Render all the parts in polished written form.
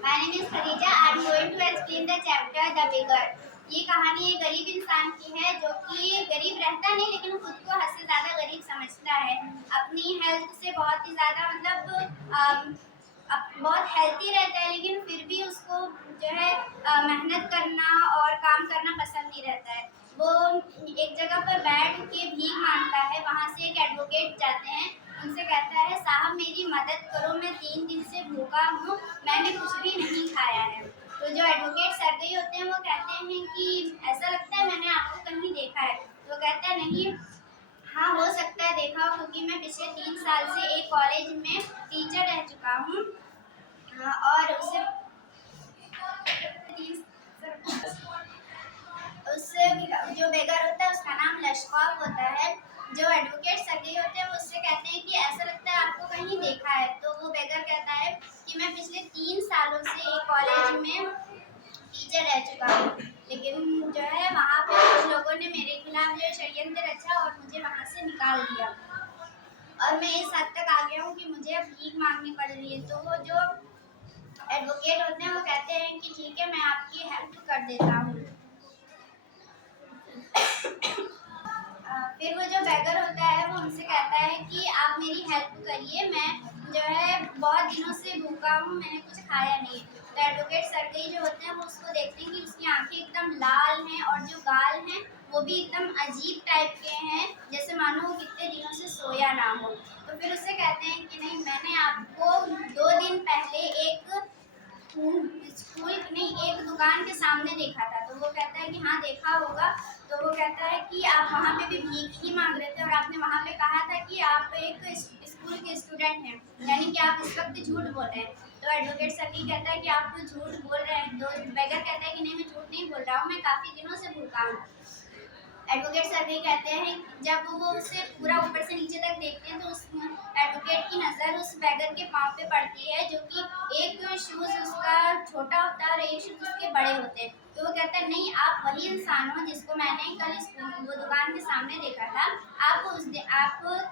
My name is Khadija. I am going to explain the chapter The Beggar. ये कहानी एक गरीब इंसान की है जो कि गरीब रहता नहीं लेकिन खुद को हद से ज़्यादा गरीब समझता है। अपनी हेल्थ से बहुत ही ज़्यादा बहुत हेल्थी रहता है लेकिन फिर भी उसको जो है मेहनत करना और काम करना पसंद नहीं रहता है। वो एक जगह पर बैठ के भीख मांगता है। वहाँ से एक एडवोकेट जाते हैं, उनसे कहता है साहब मेरी मदद करो, मैं 3 दिन से भूखा हूँ, मैंने कुछ भी नहीं खाया है। तो जो एडवोकेट सरगई होते हैं वो कहते हैं कि ऐसा लगता है मैंने आपको कहीं देखा है। तो कहता है नहीं, हाँ हो सकता है देखा हो, क्योंकि मैं पिछले 3 साल से एक कॉलेज में टीचर रह चुका हूँ। और उससे जो बेगर होता है उसका नाम लशकॉफ होता है। जो एडवोकेट सरगई होते हैं वो उससे कहते हैं कि ऐसा लगता है आपको कहीं देखा है। तो वो बेगर कहता है कि मैं पिछले 3 सालों से एक कॉलेज में टीचर रह चुका हूँ, लेकिन जो है वहाँ पे कुछ लोगों ने मेरे खिलाफ जो षड्यंत्र रचा और मुझे वहाँ से निकाल दिया और मैं इस हद तक आ गया हूँ कि मुझे अब भीख मांगनी पड़ रही है। तो वो जो एडवोकेट होते हैं वो कहते हैं कि ठीक है मैं आपकी हेल्प कर देता हूँ। फिर वो जो बेगर होता है वो उनसे कहता है कि आप मेरी हेल्प करिए, मैं जो है बहुत दिनों से भूखा हूँ, मैंने कुछ खाया नहीं। तो एडवोकेट सरगई जो होते हैं वो उसको देखते हैं कि उसकी आंखें एकदम लाल हैं और जो गाल हैं वो भी एकदम अजीब टाइप के हैं, जैसे मानो वो कितने दिनों से सोया ना हो। तो फिर उससे कहते हैं कि नहीं, मैंने आपको 2 दिन पहले एक दुकान के सामने देखा था। तो वो कहता है कि हाँ देखा होगा। तो वो कहता है कि आप वहाँ पे भी भीख ही मांग रहे थे और आपने वहाँ पे कहा था कि आप एक स्कूल के स्टूडेंट हैं, यानी कि आप इस वक्त झूठ बोल रहे हैं। तो एडवोकेट सरगई कहता है कि आप तो झूठ बोल रहे हैं। तो बेगर कहता है कि नहीं, मैं झूठ नहीं बोल रहा हूँ, मैं काफ़ी दिनों से भूखा हूँ। एडवोकेट सरगई कहते हैं जब वो उसे पूरा ऊपर से नीचे तक देखते हैं तो उस एडवोकेट की नज़र उस बेगर के पाँव पे पड़ती है, जो कि एक शूज़ उसका छोटा होता है और एक शूज़ उसके बड़े होते हैं। तो वो कहता है नहीं, आप वही इंसान हो जिसको मैंने कल वो दुकान के सामने देखा था। आप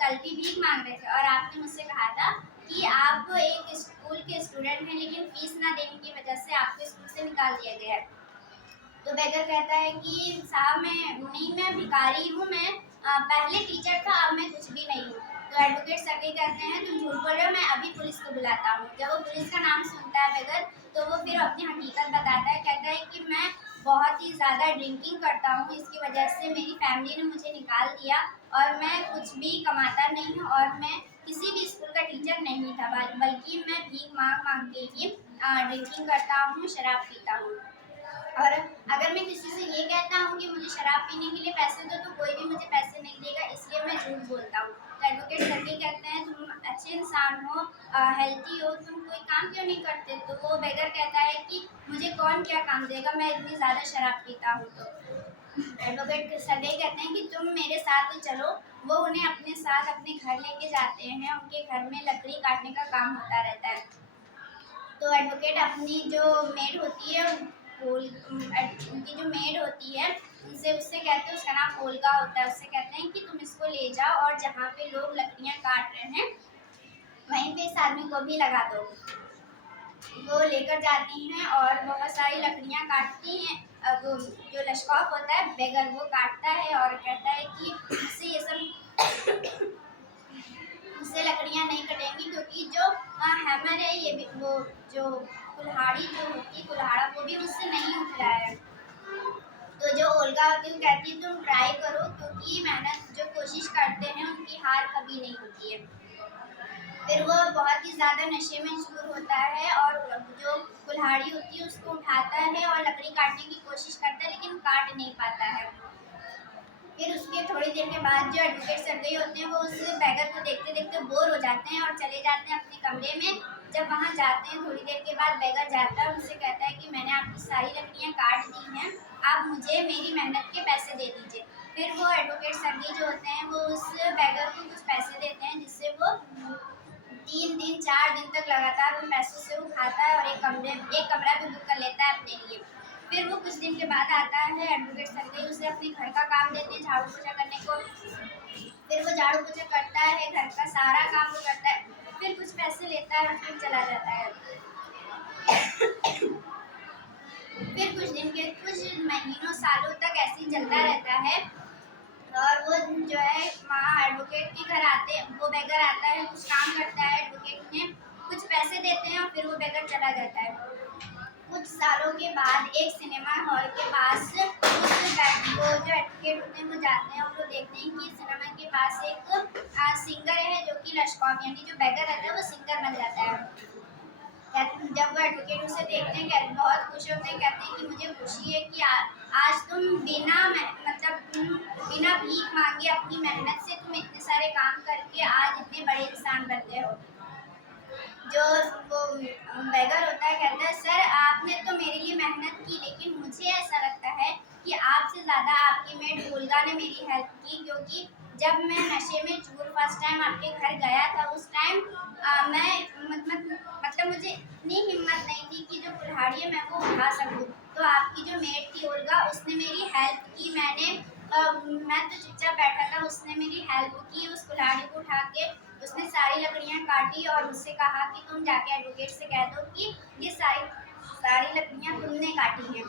कल भी भीख मांग रहे थे और आपने मुझसे कहा था कि आप एक स्कूल के स्टूडेंट हैं लेकिन फीस ना देने की वजह से आपको स्कूल से निकाल दिया गया है। तो बेगर कहता है कि साहब मैं भिखारी हूँ, मैं पहले टीचर था, अब मैं कुछ भी नहीं हूँ। तो एडवोकेट सरगई कहते हैं तुम झूठ बोल रहे हो, मैं अभी पुलिस को बुलाता हूँ। जब वो पुलिस का नाम सुनता है बेगर, तो वो फिर अपनी हकीकत बताता है। कहता है कि मैं बहुत ही ज़्यादा ड्रिंकिंग करता हूँ, इसकी वजह से मेरी फैमिली ने मुझे निकाल दिया और मैं कुछ भी कमाता नहीं हूँ और मैं किसी भी स्कूल का टीचर नहीं था, बल्कि मैं भीख मांग मांग के ही ड्रिंकिंग करता हूँ, शराब पीता हूँ। और अगर मैं किसी से ये कहता हूँ कि मुझे शराब पीने के लिए पैसे दो तो कोई भी मुझे पैसे नहीं देगा, इसलिए मैं झूठ बोलता हूँ। तो एडवोकेट सरगई कहते हैं तुम अच्छे इंसान हो, हेल्थी हो, तुम कोई काम क्यों नहीं करते? तो वो बेगर कहता है कि मुझे कौन क्या काम देगा, मैं इतनी ज़्यादा शराब पीता हूँ। तो एडवोकेट सरगई कहते हैं कि तुम मेरे साथ चलो। वो उन्हें अपने साथ अपने घर लेके जाते हैं। उनके घर में लकड़ी काटने का काम होता रहता है। तो एडवोकेट अपनी जो मेड होती है उनकी जो मेड होती है उससे कहते हैं, उसका नाम ओल्गा होता है, उससे कहते हैं कि तुम इसको ले जाओ और जहाँ पे लोग लकड़ियाँ काट रहे हैं वहीं पे इस आदमी को भी लगा दो। वो लेकर जाती हैं और बहुत सारी लकड़ियाँ काटती हैं। अब जो लशकॉफ होता है बेगर, वो काटता है और कहता है कि मुझसे ये सब मुझसे लकड़ियाँ नहीं कटेंगी, क्योंकि जो हैमर है ये भी, वो जो कुल्हाड़ी जो होती है कुल्हाड़ा, वो भी मुझसे नहीं उठ रहा है। तो जो ओल्गा होती है वो कहती है तुम ट्राई करो, क्योंकि मेहनत जो कोशिश करते हैं उनकी हार कभी नहीं होती है। फिर वो बहुत ही ज़्यादा नशे में चूर होता है और जो कुल्हाड़ी होती है उसको उठाता है और लकड़ी काटने की कोशिश करता है लेकिन काट नहीं पाता है। फिर उसके थोड़ी देर के बाद जो एडवोकेट सरगई होते हैं वो उस बेगर को देखते देखते बोर हो जाते हैं और चले जाते हैं अपने कमरे में। जब वहाँ जाते हैं थोड़ी देर के बाद बेगर जाता है, उनसे कहता है कि मैंने आपकी सारी लकड़ियाँ काट दी हैं, आप मुझे मेरी मेहनत के पैसे दे दीजिए। फिर वो एडवोकेट सरगई जो होते हैं वो उस बेगर को कुछ पैसे देते हैं, जिससे वो 3 दिन 4 दिन तक लगातार उन पैसों से वो खाता है और एक कमरा भी बुक कर लेता है अपने लिए। फिर वो कुछ दिन के बाद आता है, एडवोकेट सरगई उसे अपने घर का काम देते हैं झाड़ू पोछा करने को। फिर वो झाड़ू पोछा करता है, घर का सारा काम वो करता है, फिर कुछ पैसे लेता है और फिर चला जाता है। चलता रहता है। और वो जो है वहाँ एडवोकेट के घर आते, वो बेगर आता है, कुछ काम करता है, एडवोकेट ने कुछ पैसे देते हैं और फिर वो बेगर चला जाता है। कुछ सालों के बाद एक सिनेमा हॉल के पास वो जो एडवोकेट होते हैं वो जाते हैं और वो देखते हैं कि सिनेमा के पास एक सिंगर है जो कि लशकॉफ यानी जो बेगर रहता है वो सिंगर बन जाता है। जब वो एडवोकेट उसे देखते हैं बहुत खुश होते हैं, कहते हैं कि मुझे खुशी है कि आज तुम बिना भीख मांगे अपनी मेहनत से तुम इतने सारे काम करके आज इतने बड़े इंसान बनते हो। जो वो बेगर होता है कहता है, सर आपने तो मेरे लिए मेहनत की, लेकिन मुझे ऐसा लगता है कि आपसे ज़्यादा आपकी मेड ओल्गा ने मेरी हेल्प की, क्योंकि जब मैं नशे में चूर फर्स्ट टाइम आपके घर गया था उस टाइम मैं मतलब मुझे इतनी हिम्मत नहीं थी कि जो कुल्हाड़ी है मैं वो उठा सकूं, तो आपकी जो मेड थी ओल्गा उसने मेरी हेल्प की। मैं तो चुपचाप बैठा था, उसने मेरी हेल्प की, उस कुल्हाड़ी को उठा के उसने सारी लकड़ियां काटी और मुझसे कहा कि तुम जाके एडवोकेट से कह दो कि ये सारी लकड़ियां तुमने काटी हैं।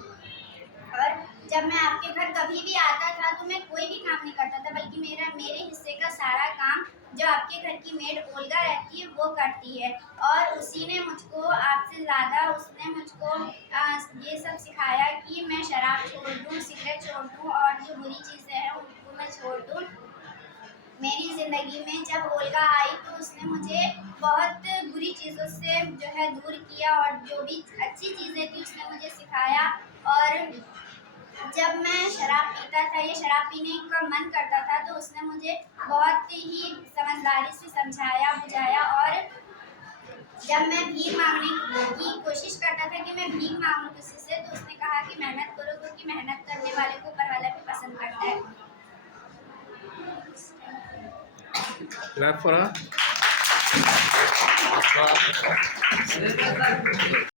और जब मैं आपके घर कभी भी आता था तो मैं कोई भी काम नहीं करता था, बल्कि मेरे हिस्से का सारा काम जो आपके घर की मेड ओल्गा रहती है वो करती है। और उसी ने मुझको आपसे ज़्यादा उसने मुझको ये सब सिखाया कि मैं शराब छोड़ दूँ, सिगरेट छोड़ दूँ और जो बुरी चीज़ें हैं उनको मैं छोड़ दूँ। मेरी ज़िंदगी में जब ओल्गा आई तो उसने मुझे बहुत बुरी चीज़ों से जो है दूर किया और जो भी अच्छी चीज़ें थी उसने मुझे सिखाया। और जब मैं शराब पीता था या शराब पीने का मन करता था तो उसने मुझे बहुत ही समझदारी से समझाया बुझाया। और जब मैं भीख मांगने की कोशिश करता था कि मैं भीख मांगूं किसी से, तो उसने कहा कि मेहनत करो, क्योंकि मेहनत करने वाले को ऊपर वाला भी पसंद करता है। Clap for her.